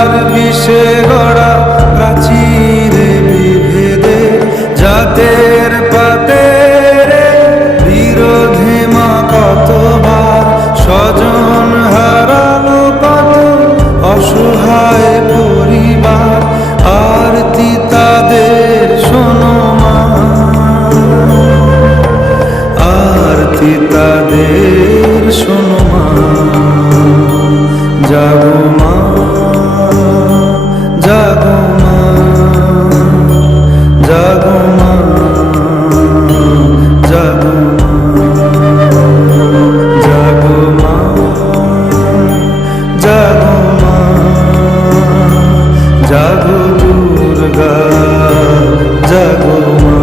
আর বিষে গড়া প্রাচীরে বিভেদে জাতের পাতের বিরোধে মা কতবার স্বজন হারালো কত অসহায় পরিবার আরতি তাদের শোনো মা আরতি তাদের শোনো মা জাগো মা জাগো মা জাগো মা জাগো জাগো মা জাগো মা জাগো দুর্গা জাগো মা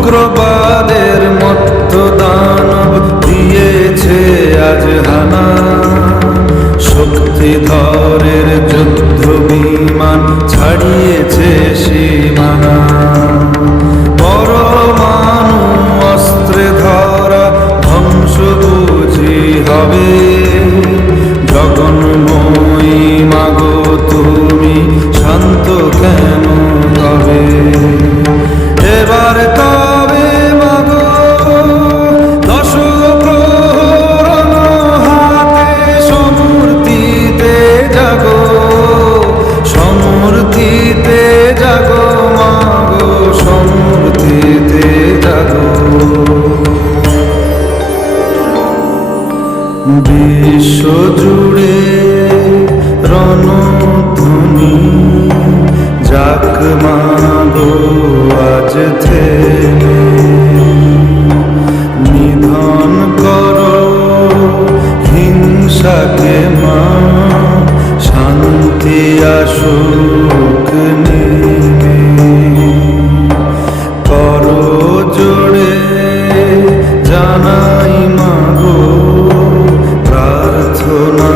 উগ্রবাদের মত্ত দানব দিয়েছে আজ হানা শক্তিধরের যুদ্ধ বিমান ছাড়িয়েছে সীমানা পরমাণু অস্ত্রে ধরা ধ্বংস বুঝি হবে জগন্ময়ী মাগো তুমি শান্ত কেন হবে এবার তবে মাগো দশ প্রহরণ হাতে সমূর্তিতে জাগো সমূর্তিতে জাগো মাগো সমূর্তিতে জাগো বিশ্ব জুড়ে রণধ্বনি যাক মাগো আজ থেমে নিধন করো হিংসাকে মা শান্তি আসুক নেমে করো জোড়ে জানাই মাগো প্রার্থনা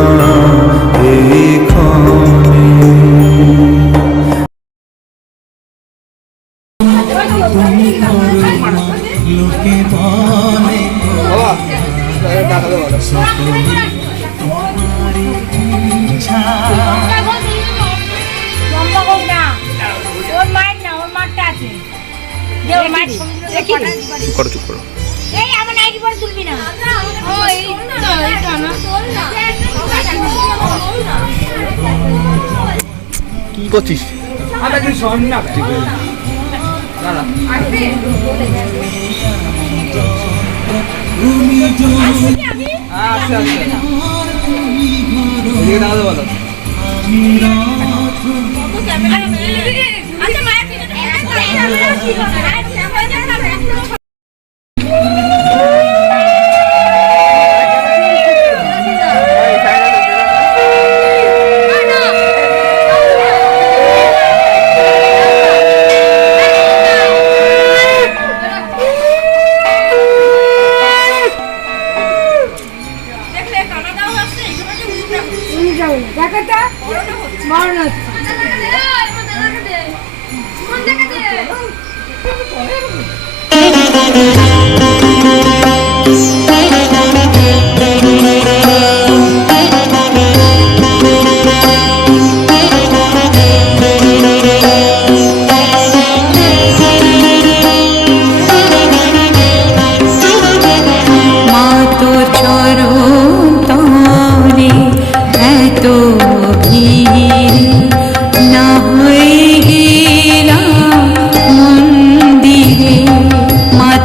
এই ক্ষণে লোকে বলে চুপ করো কি করছিস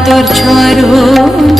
তোর চরণ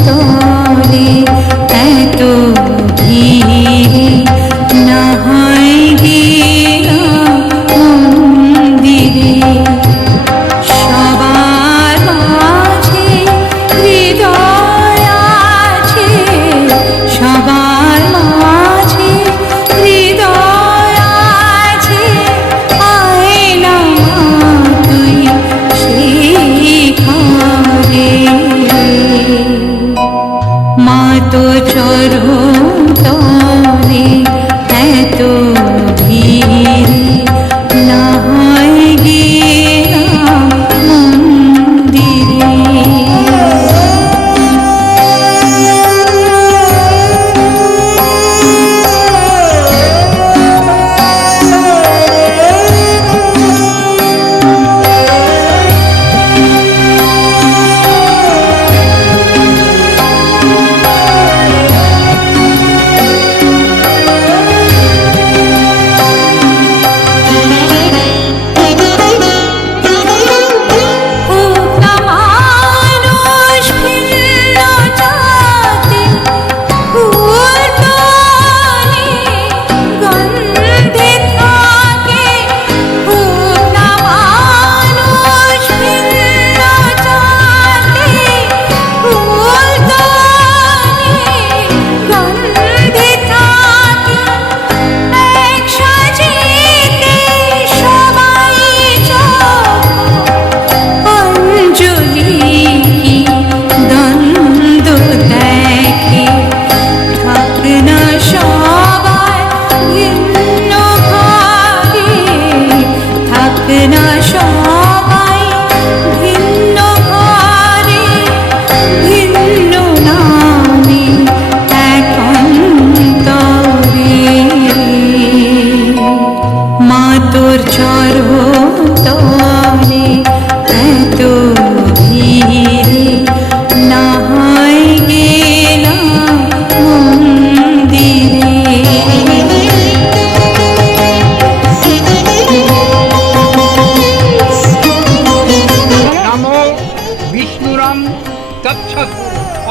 তৎসৎ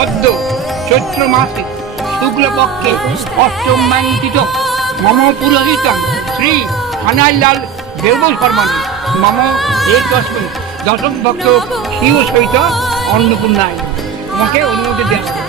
অদ্য চৈত্র মাসে শুক্লপক্ষে অষ্টমাঙ্কিত মম পুরোহিতং শ্রী আনাইলাল দেবশর্মাণী মম একস্মিন দশম ভক্ত শিব সহিত অন্নপূর্ণায় তোমাকে অনুমতি দেওয়া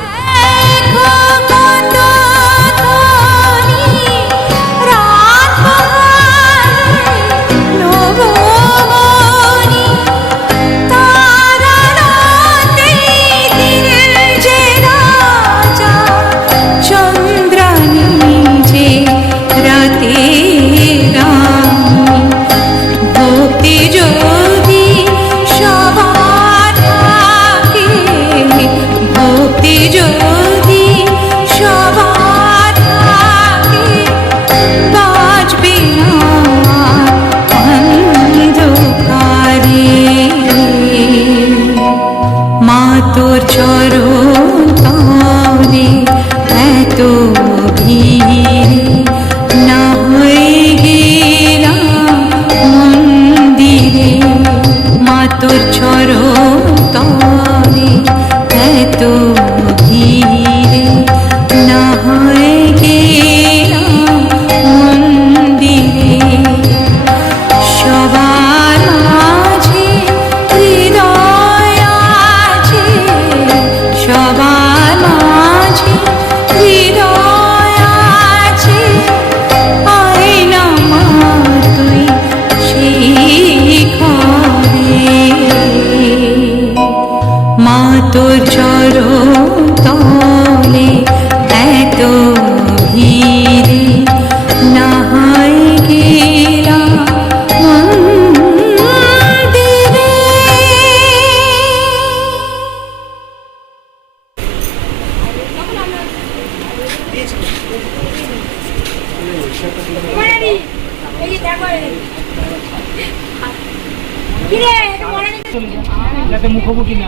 যাতে মুখোমুখি না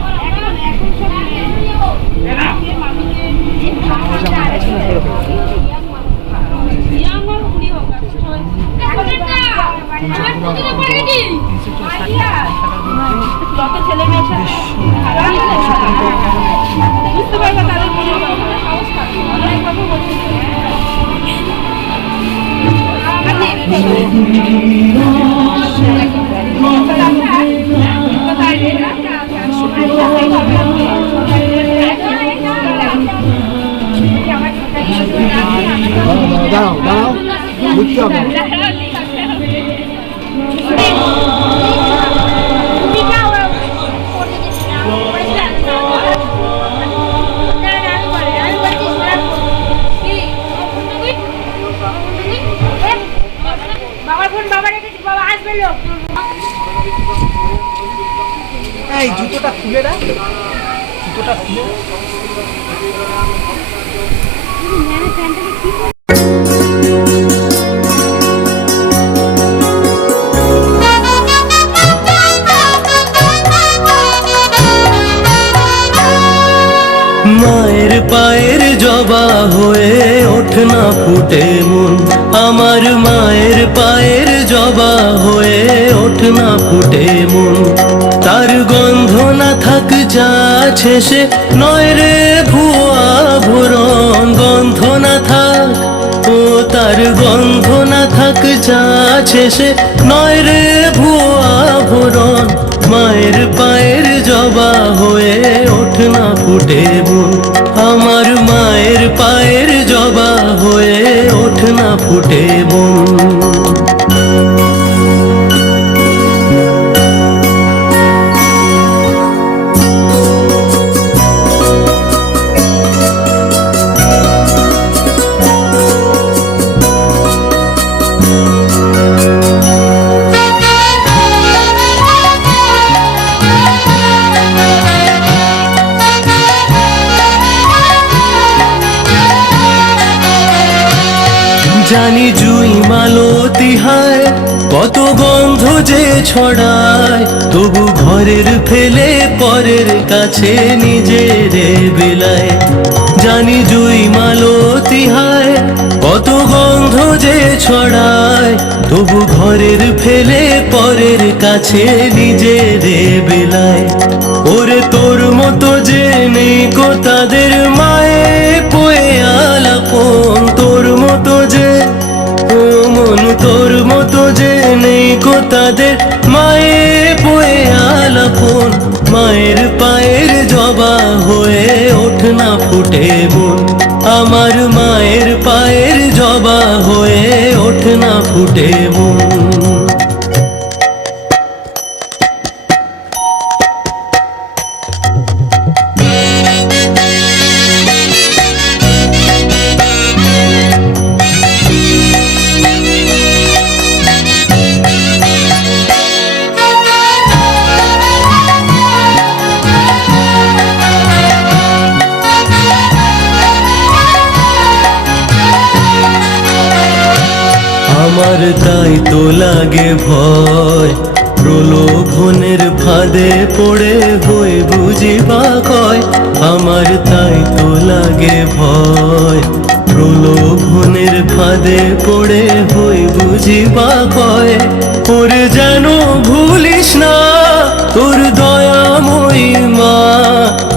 বুঝতে পারবে তাদের দাঁড়াও দাঁড়াও বুঝতে হবে এই জুতোটা খুলে না জুতোটা খুলে মায়ের পায়ের জবা হয়ে ওঠ না ফুটে মন আমার মায়ের পায়ের জবা হয়ে ওঠ না ফুটে মন তার গন্ধ না থাক যা আছে সে নয় রে ভুয়া ভরণ গন্ধ না থাক ও তার গন্ধ না থাক যা আছে সে নয় রে ভুয়া ভরণ মায়ের পায়ের জবা হয়ে ওঠ না ফুটে মন আমার মায়ের পায়ের জবা হয়ে ওঠ না ফুটে মন জানি জুই মালতী হায় কত গন্ধ যে ছড়ায় তবু ঘরের ফেলে পরের কাছে নিজের বিলায় জানি জুই মালতী হায় কত গন্ধ যে ছড়ায় তবু ঘরের ফেলে পরের কাছে নিজের বিলায় ওরে তোর মতো যে তাদের মায়ে পয়ে আলাপন তোর মতো যে ও মন তোর মতো যে নেই কো তাদের মায়ে পয়ে আলাপন মায়ের পায়ের জবা হয়ে ওঠ না ফুটে মন আমার মায়ের পায়ের জবা হয়ে ওঠ না ফুটে মন আমার তাই তো লাগে ভয় প্রলোভনের ফাঁদে পড়ে হয়ে বুঝি বা কয় আমার তাই তো লাগে ভয় প্রলোভনের ফাঁদে পড়ে হয়ে বুঝি বা কয় ওরে যেন ভুলিস না তোর দয়াময়ী মা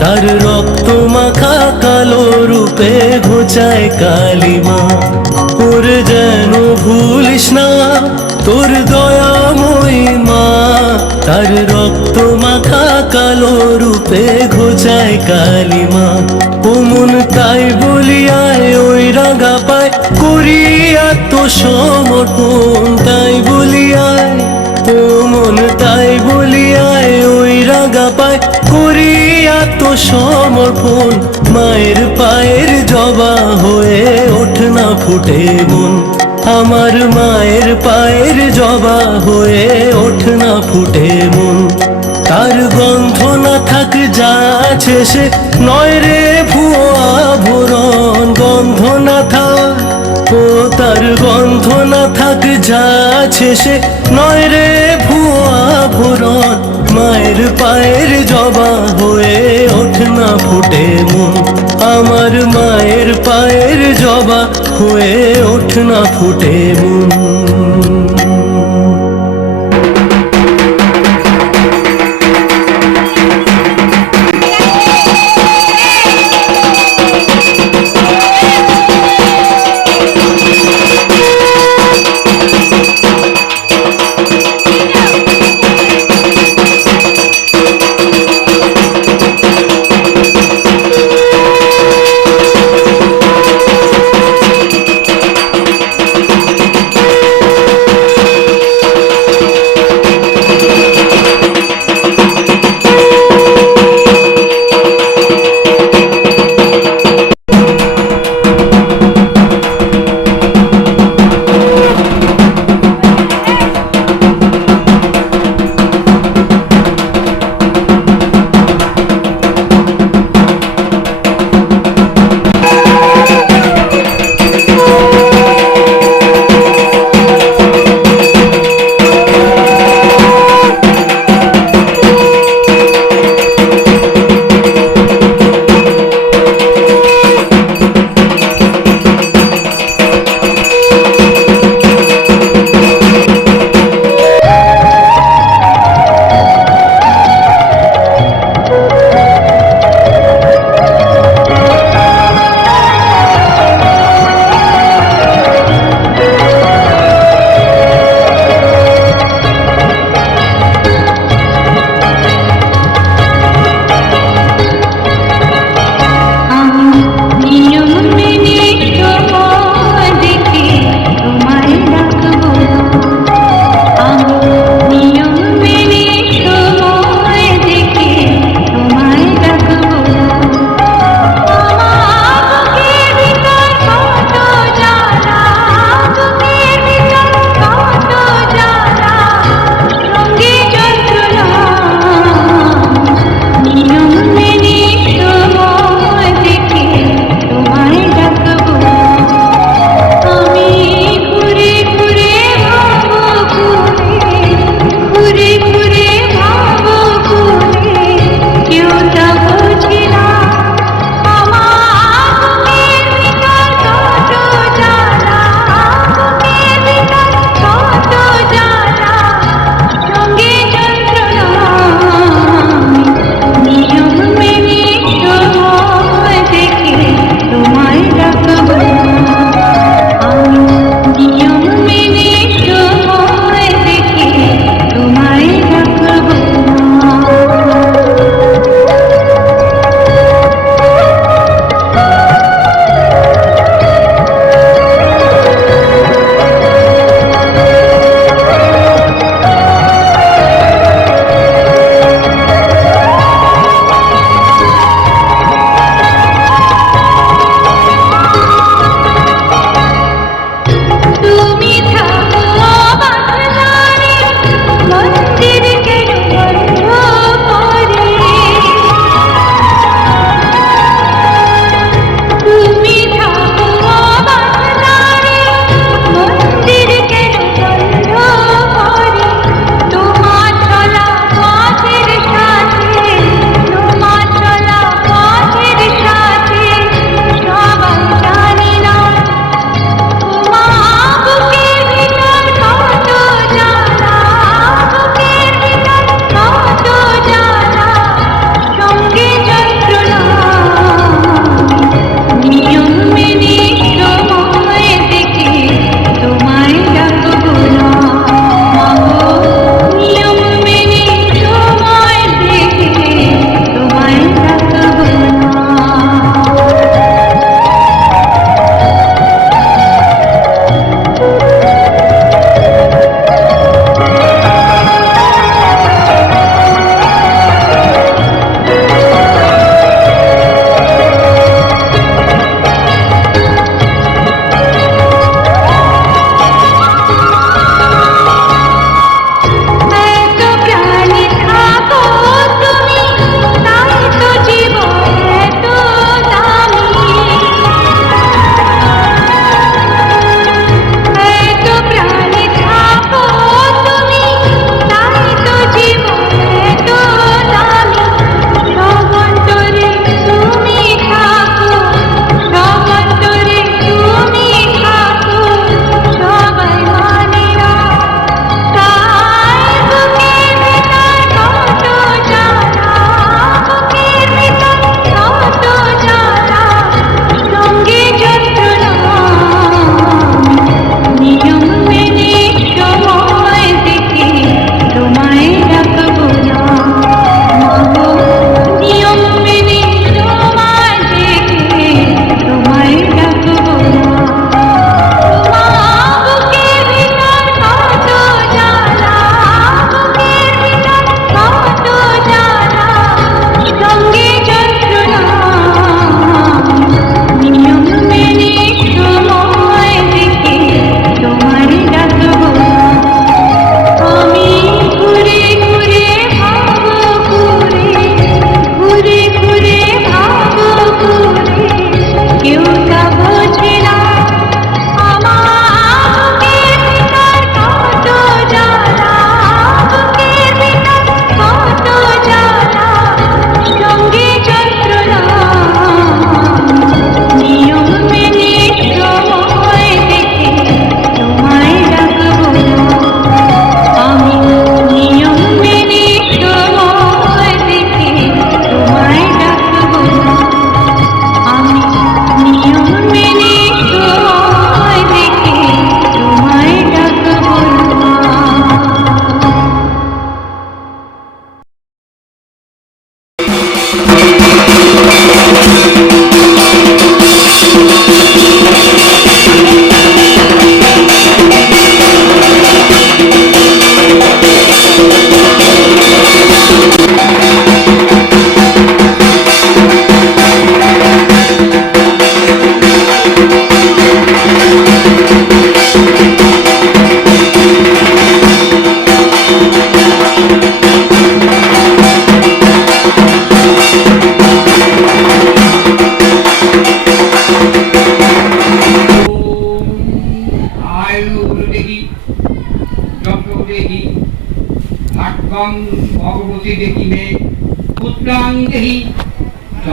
তার রক্ত মাখা কালো রূপে ঘোচায় কালিমা ওর যেন ভুলিস না তোর দয়াময়ী মা তার রক্ত মাখা কালো রূপে ঘোচায় কালিমা ও মন তাই বলিয়ায় ওই রাঙা পায় করি আত্মসমর্পণ তাই বলিয়ায় ও মন তাই বলিয়ায় ওই রাঙা পায় করি আত্মসমর্পণ মায়ের পায়ের জবা হয়ে ওঠ না ফুটে মন আমার মায়ের পায়ের জবা হয়ে ওঠ না ফুটে মন তার গন্ধ না থাক যা আছে সে নয় রে ভুয়ো আভরণ গন্ধ না থাক ও তার গন্ধ না থাক যা আছে সে নয় রে ভুয়ো আভরণ মায়ের পায়ের জবা হয়ে ওঠ না ফুটে মন আমার মায়ের পায়ের জবা হয়ে ওঠ না ফুটে মন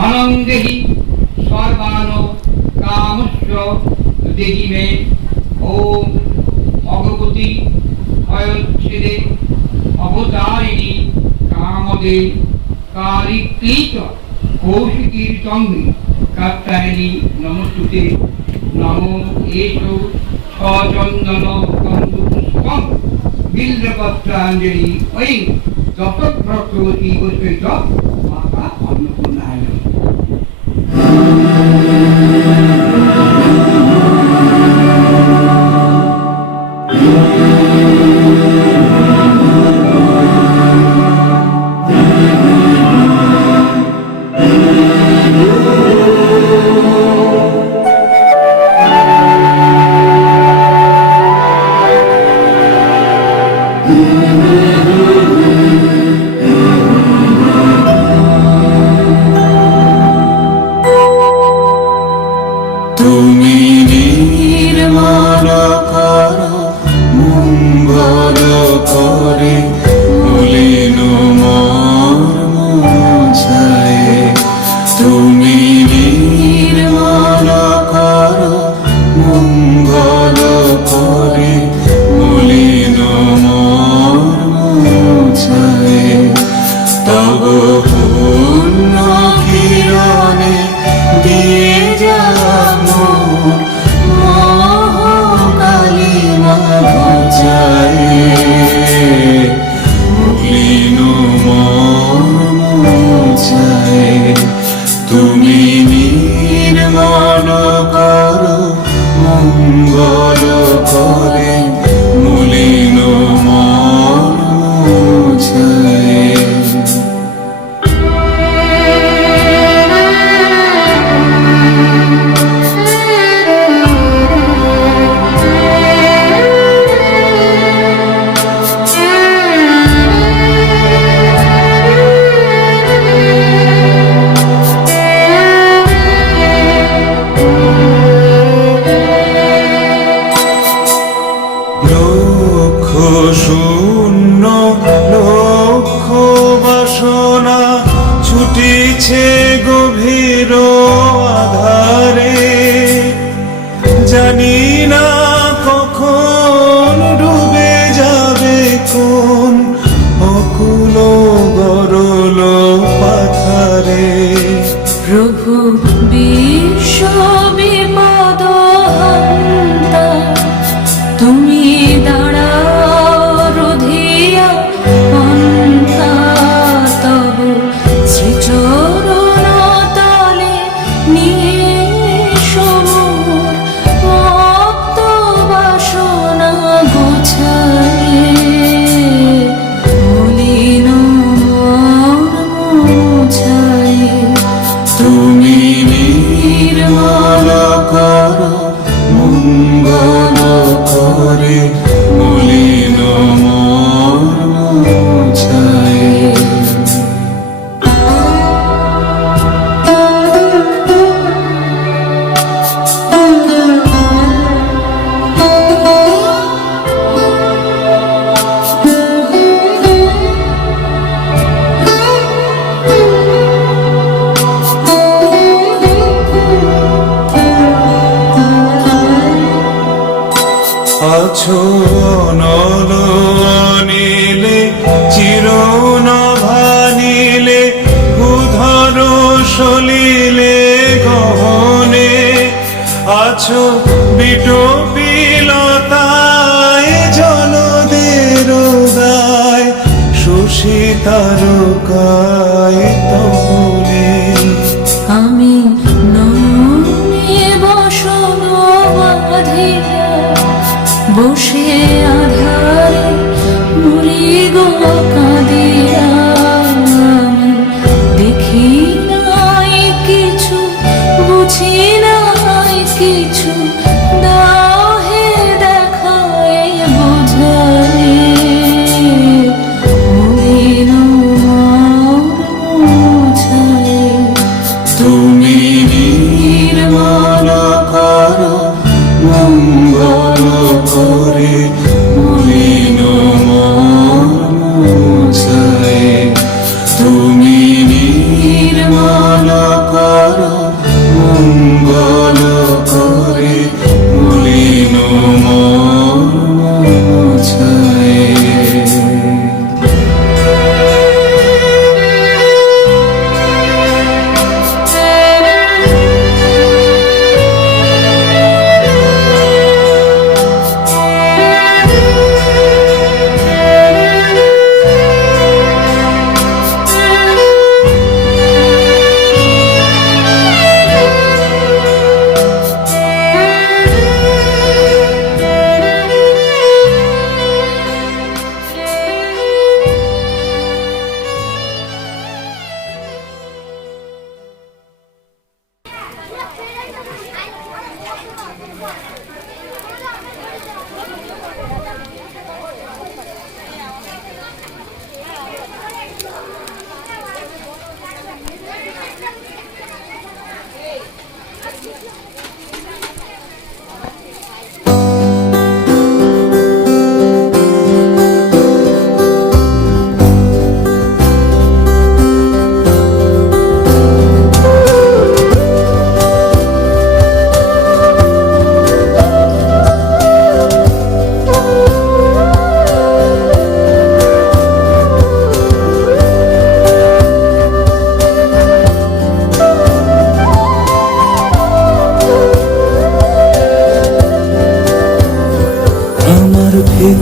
আনন্দেহি সর্বানো কামস্য দেহি মে ওম ভগবতী ভয়োচ্ছেদে অবতারিণী কামদে কারিকৃত কৌশিকীর চন্দ্রী কাত্যায়নী নমস্তুতে নমো এষো সচন্দন কন্দুপুষ্পম বিল্লপত্রাঞ্জলি ঐ দশভ্রক্তবতী বৈষ্ণব মাতা অন্নপূর্ণায় নমঃ। তুমি নির্মল করো মঙ্গল করে মলিন মর্ম ছায়ে। তুমি নির্মল করো মঙ্গল করে মলিন মর্ম ছায়ে। তব পূর্ণ কিরণে দিয়ে যাবো মহাকালিমা ঘুচায়ে। মলিন মর্ম ছায়ে। তুমি নির্মল করো মঙ্গল করে মলিন মর্ম ছায়ে। লক্ষ শূন্য লক্ষ বাসনা ছুটিছে গভীর আধারে। জানি না কখন ডুবে যাবে কোন অকুল গরল পাথারে। প্রভু বিশ্ব বিপদ হন্তা, তুমি দাঁড়াও রুধিয়া পন্থা। তব শ্রীচরণ তলে নিয়ে সমুর মত্ত বাসনা গোছায়ে। মলিন মর্ম ছায়ে। তুমি নির্মল করো মঙ্গল করে মলিন মর্ম ছায়ে। আছো অনল অনিলে চিরনভানিলে ভূধর সলিলে গহনে। আছো বিটপিলতায় জলদের দায় শশী তারকায় তহনে। আমি নয়নে বসন বাঁধিয়া বসে আধারে মুড়ি গো কাঁদিয়া। আমি দেখি নাই কিছু, বুঝি নাই কিছু, দাও হে দেখায় বোঝায়ে। মলিন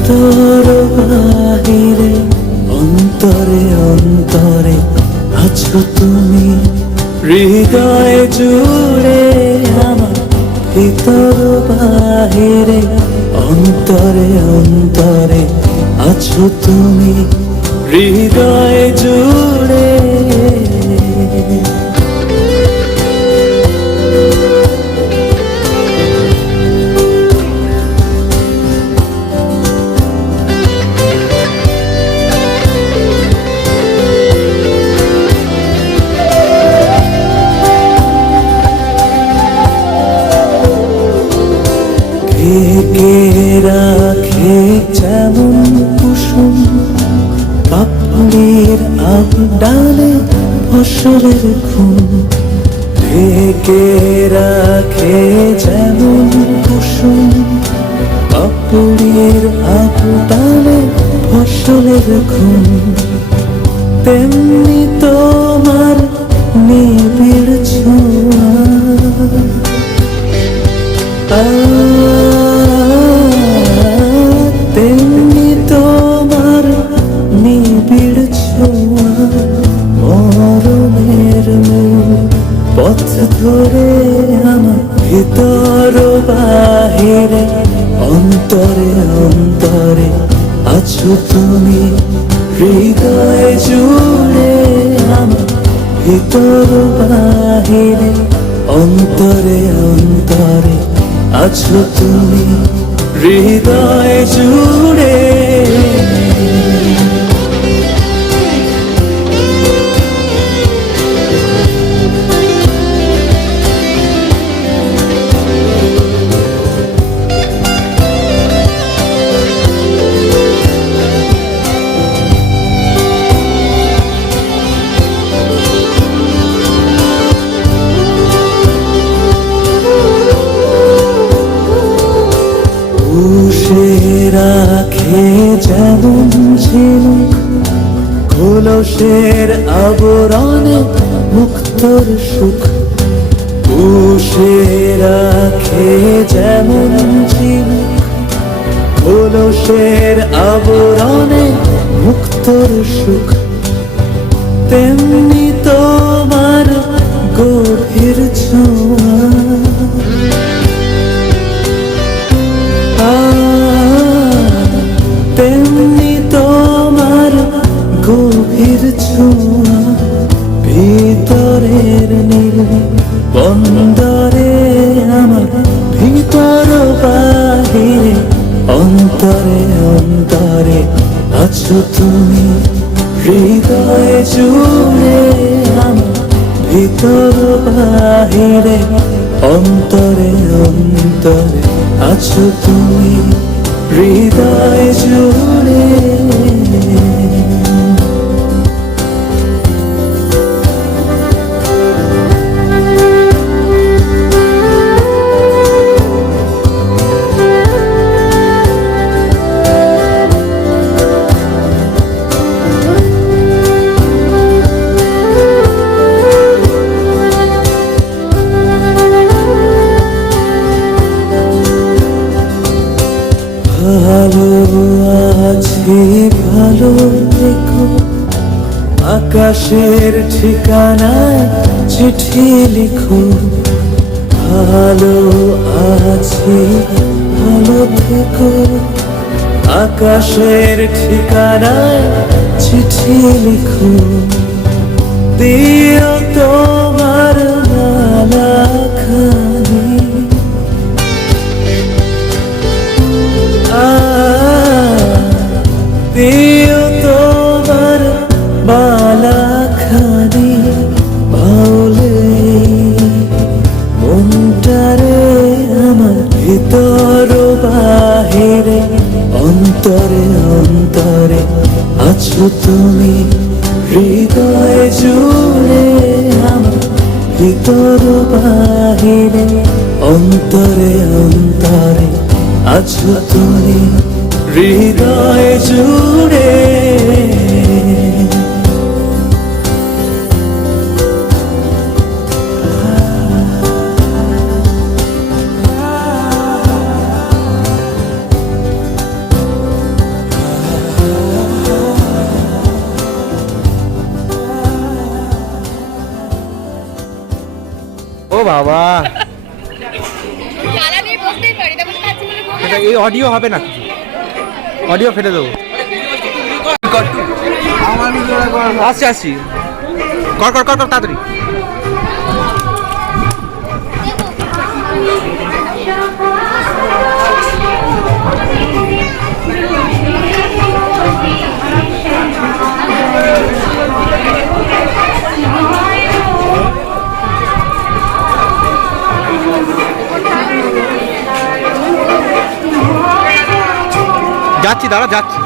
ভিতর বাহিরে অন্তরে অন্তরে আছো তুমি, হৃদয় জুড়ে আমার ভিতর বাহিরে অন্তরে অন্তরে আছো তুমি, হৃদয় জুড়ে। কে রাখে যেমন কুসুম পাপড়ির আবডালে ফসলের ঘুম, ঢেকে রাখে যেমন কুসুম পাপড়ির আবডালে ফসলের ঘুম, তেমনি তোমার নিবিড় ছোঁয়া তেমনি তোমার নিবিড় ছোঁয়া, মরমের মূল পথ ধরে আমার ভিতর বাহিরে অন্তরে অন্তরে আছো তুমি, হৃদয় জুড়ে আমার ভিতর বাহিরে অন্তরে অন্তরে আছো তুমি, হৃদয় জুড়ে। রাখে যেমন ঝিনুক খোলসের আবরণে মুক্তর সুখ, পুষে রাখে যেমন ঝিনুক খোলসের আবরণে মুক্তর সুখ, তেমনি তোমার গভীর ছোঁয়া তেমনি তোমার গভীর ছোঁয়া, ভিতরের নীল বন্দরে আমার ভিতর বাহিরে অন্তরে অন্তরে আছো তুমি, হৃদয় জুড়ে আমার ভিতর বাহিরে অন্তরে অন্তরে আছো তুমি, হৃদয় জুড়ে। ভালো আছি ভালো দেখো, আকাশের ঠিকানায় চিঠি লিখো, ভালো আছি ভালো থেকো, আকাশের ঠিকানায় চিঠি লিখো, দিও তোমার মালাখানি দিও তোমার মালাখানি, বাউলে মনটারে আমার ভিতর বাহিরে অন্তরে অন্তরে আছো তুমি, হৃদয় জুড়ে আমার ভিতর বাহিরে অন্তরে অন্তরে আছো তুমি, হৃদয় জুড়ে। ও বাবা, তালা নিয়ে বসতেই পারি, তারপর খাচ্ছি বলে বলে এটা এই অডিও হবে না কিছু, অডিও ফেলে দেবো। আসছি আসছি, কর কর কর কর তাড়াতাড়ি। যাচ্ছি, দাঁড়া যাচ্ছি।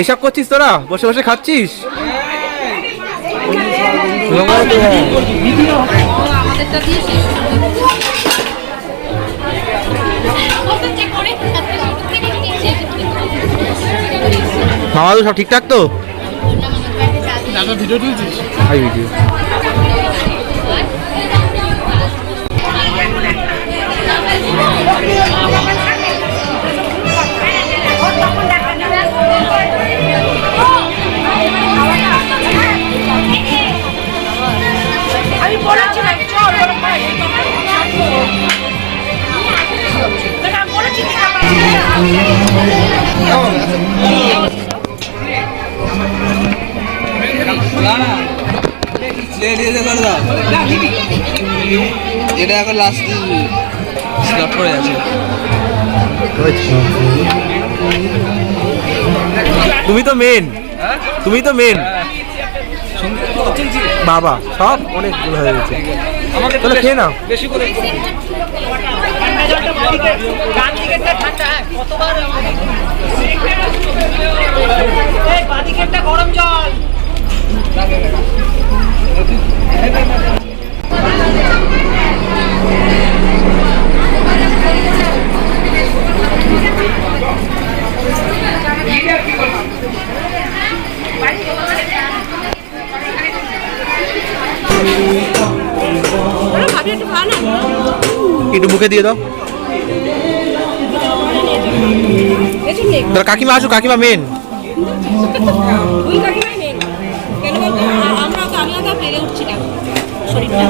এসব করছিস তোরা, বসে বসে খাচ্ছিস? আমাদেরটা দিয়ে শেষ করে মামাদু সব ঠিকঠাক তো? Hi video. আমি বলেছি না চল এটা এখন লাস্ট স্লট করে আছে। তুমি তো মেন, তুমি তো মেন বাবা, সব অনেক ভুল হয়ে গেছে। আমাকে তাহলে খেয়ে নাও। বেশি করে ডান দিকেরটা ঠান্ডা, হ্যাঁ কতবার এই বাঁ দিকেরটা গরম জল। একটু মুখে দিয়ে দাও। কাকিমা আসো, কাকিমা মেন। আমরা তো আমি পেরে উঠছিলাম শরীরটা।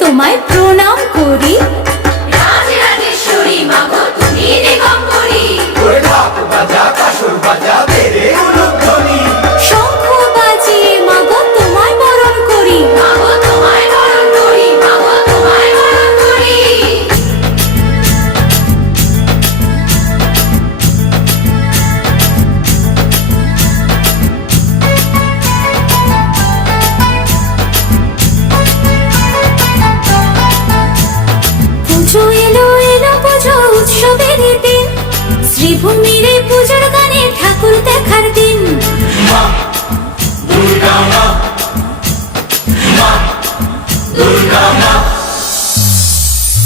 তোমায় প্রণাম করি। শঙ্খ বাজিয়ে মাগো তোমায় বরণ করি। পুজো এলো এলো পুজো উৎসবের দিন, শ্রীভূমির এই পুজোর গানে ঠাকুর দেখার দিন।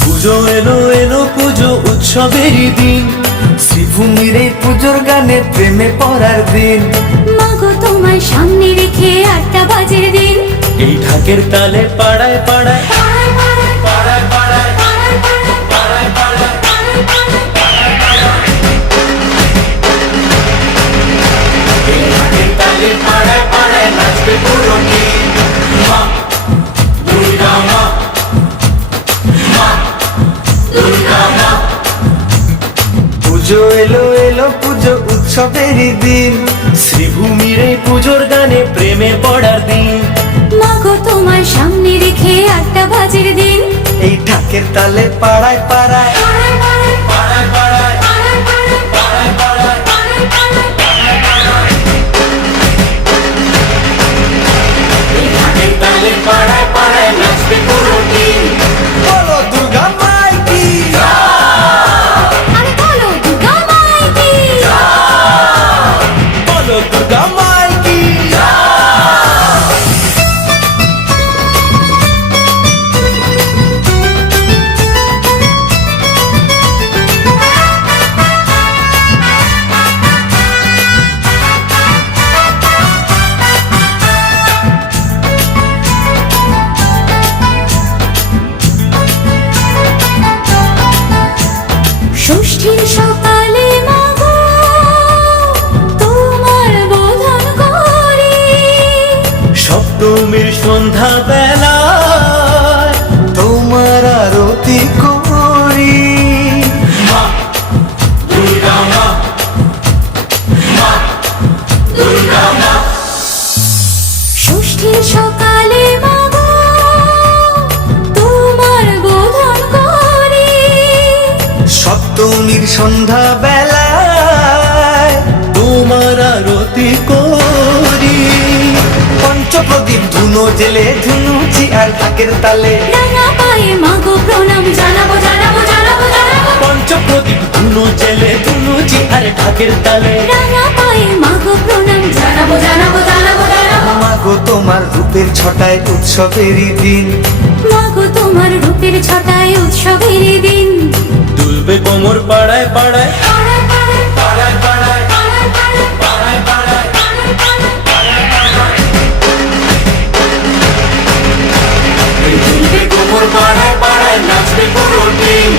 পুজো এলো এলো পুজো উৎসবেরই দিন, শ্রীভূমির এই পুজোর গানে প্রেমে পড়ার দিন। মাগো তোমায় সামনে রেখে 8টা বাজের দিন, এই ঢাকের তালে পাড়ায় পাড়ায় নাচবে পুরো টিম। মা দুর্গা মা, মা দুর্গা মা। পুজো এলো এলো পুজো উৎসবেরই দিন, শ্রীভূমির এই পুজোর গানে প্রেমে পড়ার দিন। মাগো তোমায় সামনে রেখে 8টা বাজের দিন, এই ঢাকের তালে পাড়ায় পাড়ায় নাচবে পুরো টিম। বলো দুর্গা মাই কি, আরে বলো দুর্গা মাই কি। বলো দুর্গা মাই কি। ষষ্ঠীর সকালে মাগো তোমার বোধন করি, সপ্তমীর সন্ধ্যা বেলায় তোমার আরতি করি। মা দুর্গা মা, মা দুর্গা মা। ষষ্ঠীর সকালে মাগো তোমার বোধন করি, সপ্তমীর সন্ধ্যা বেলায় তোমার আরতি করি। পঞ্চপ্রদীপ ধুনো জেলে ধুনুচি আর ঢাকের তালে, রাঙা পায়ে মাগো প্রণাম জানাবো জানাবো জানাবো জানাবো। পঞ্চপ্রদীপ ধুনো জেলে ধুনুচি আর ঢাকের তালে। রাঙা পায়ে মাগো প্রণাম জানাবো জানাবো জানাবো জানাবো। মাগো তোমার রূপের ছটায় উৎসবেরই দিন, মাগো তোমার রূপের ছটায় উৎসবের দিন। দুলবে কোমর পাড়ায় পাড়ায় দুলবে কোমর পাড়ায় পাড়ায় নাচবে পুরো টিম।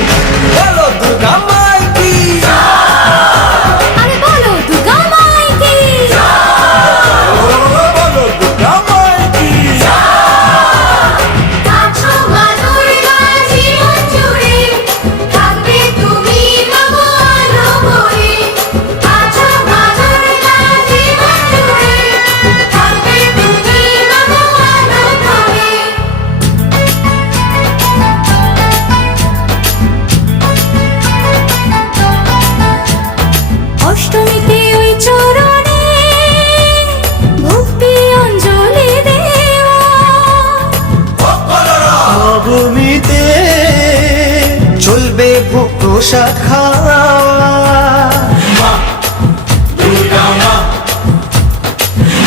বলো দুর্গা মাই কি, আরে বলো দুর্গা মাই কি। বলো দুর্গা মাই কি। আছো মা দুর্গা জীবন জুড়ে, থাকবে তুমি মাগো আলো ভরে। আছো মা দুর্গা জীবন জুড়ে, থাকবে তুমি মাগো আলো ভরে। অষ্টমীতে ওই চরণে ভক্তি অঞ্জলি দেওয়া, নবমীতে চলবে ভোগ প্রসাদ খাওয়া। মা দুর্গা মা,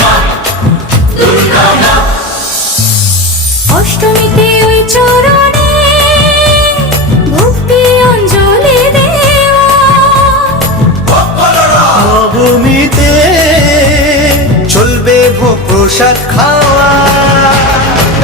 মা দুর্গা মা। অষ্টমীতে ওই চরণে ভক্তি অঞ্জলি দেওয়া, নবমীতে চলবে ভোগ প্রসাদ খাওয়া।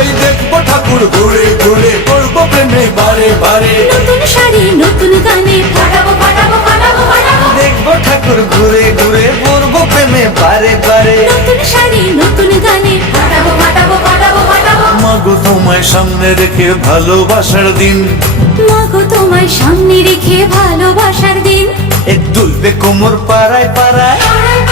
এই দেখবো ঠাকুর ঘুরে ঘুরে করবো প্রেমে বারে বারে। নতুন শাড়ি নতুন গানে ফাটাবো ফাটাবো ফাটাবো ফাটাবো। দেখবো ঠাকুর ঘুরে ঘুরে করবো প্রেমে বারে বারে। নতুন শাড়ি নতুন গানে ফাটাবো ফাটাবো ফাটাবো ফাটাবো। মাগো তোমায় সামনে রেখে ভালোবাসার দিন, মাগো তোমায় সামনে রেখে ভালোবাসার দিন, এ দুলবে কোমর পাড়ায় পাড়ায়, পাড়ায়